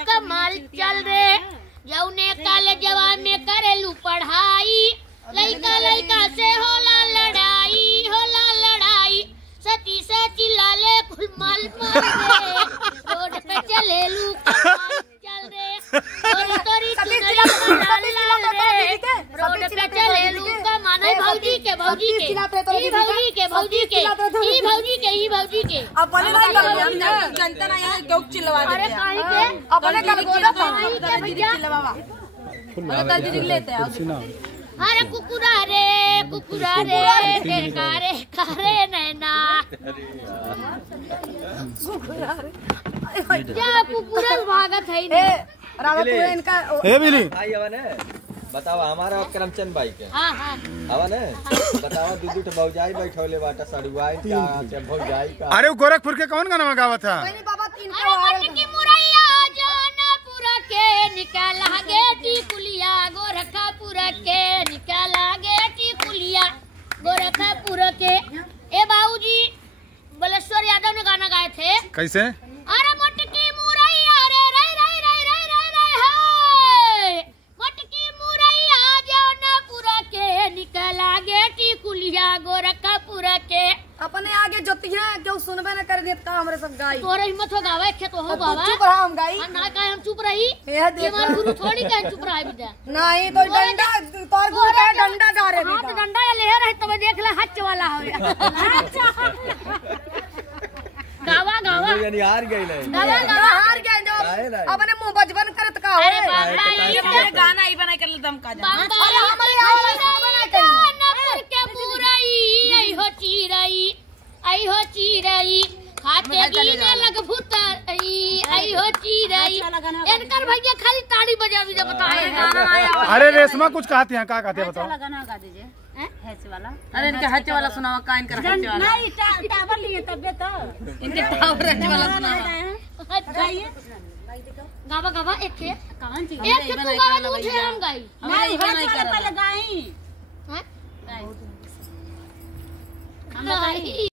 कमाल चल रे, जौने कॉलेजवा में करेलू पढ़ाई, लइका लइका से होला लड़ाई, सती से चिल्लाले कुल माल मार रे, रोड पे चलेलू कमाल चल रे, तोरी तोरी चुनरी लाल लाल रे, रोड पे चलेलू कमाल। भौजी के अपने नहीं हम जनता ना यहाँ क्यों चिल्लवा देते हैं? अपने कल बोला दीदी चिल्लवावा मतलब दीदी लेते हैं। अरे कुकुरा रे कारे नैना क्या कुकुरा भागत है इनका बताओ हमारा करमचंद भाई के हाँ हवा ने बताओ दीदी तो भौजाई बैठौले बाटा सड़ुआई का भौजाई का। अरे वो गोरखपुर के कौन गाना गावा था? बाबा तीन की मुरैया जौनपुर के निकाला गेटी कुलिया, गोरखपुर के निकाला गेटी कुलिया, गोरखपुर के। ए बाबूजी बलेश्वर यादव ने गाना गाए थे। कैसे? अरे मोटकी मुरैया रे रे रे रे रे रे रे मोटकी मुरैया जौनपुर के निकाला गेटी कुलिया, गोरखपुर के। अपने आगे जोतिया क्यों सुनबे न कर देत का हमरे सब गाई। तोरे हिम्मत हो गावे खेत हो बाबा। चुप रहा हम गाई। ना का हम चुप रही। ये देख हमार गुरु थोड़ी का चुप रहा बिदा। नहीं तो डंडा तोर गुरु का डंडा गा रे। हां तो डंडा ले रहे तब देख ले हच वाला हो। गावा यानी हार गई नहीं। गावा हार गए जो अपने मुंह बचपन करत का हो। अरे बाबा ये गाना ही बना कर ले दम का जा। अरे हमारे आवाज बना कर नपुर के मुरई आई हो चिरई खाते गिने लग भूतर आई हो चिरई। इनकर भैया खाली ताड़ी बजावी जब बताए गाना आया। अरे रेशमा कुछ कहते हैं, क्या कहते हैं बताओ? गाना गा दीजिए हैच वाला। अरे इनके हच वाला सुनावा का इनका हच वाला नहीं टावर लिए तब तो इनके टावर हच वाला सुनावा। गाइए गावा एक के कौन चीज एक के तू गावा मुझे हम गाई नहीं पहले गाई हैं गाई।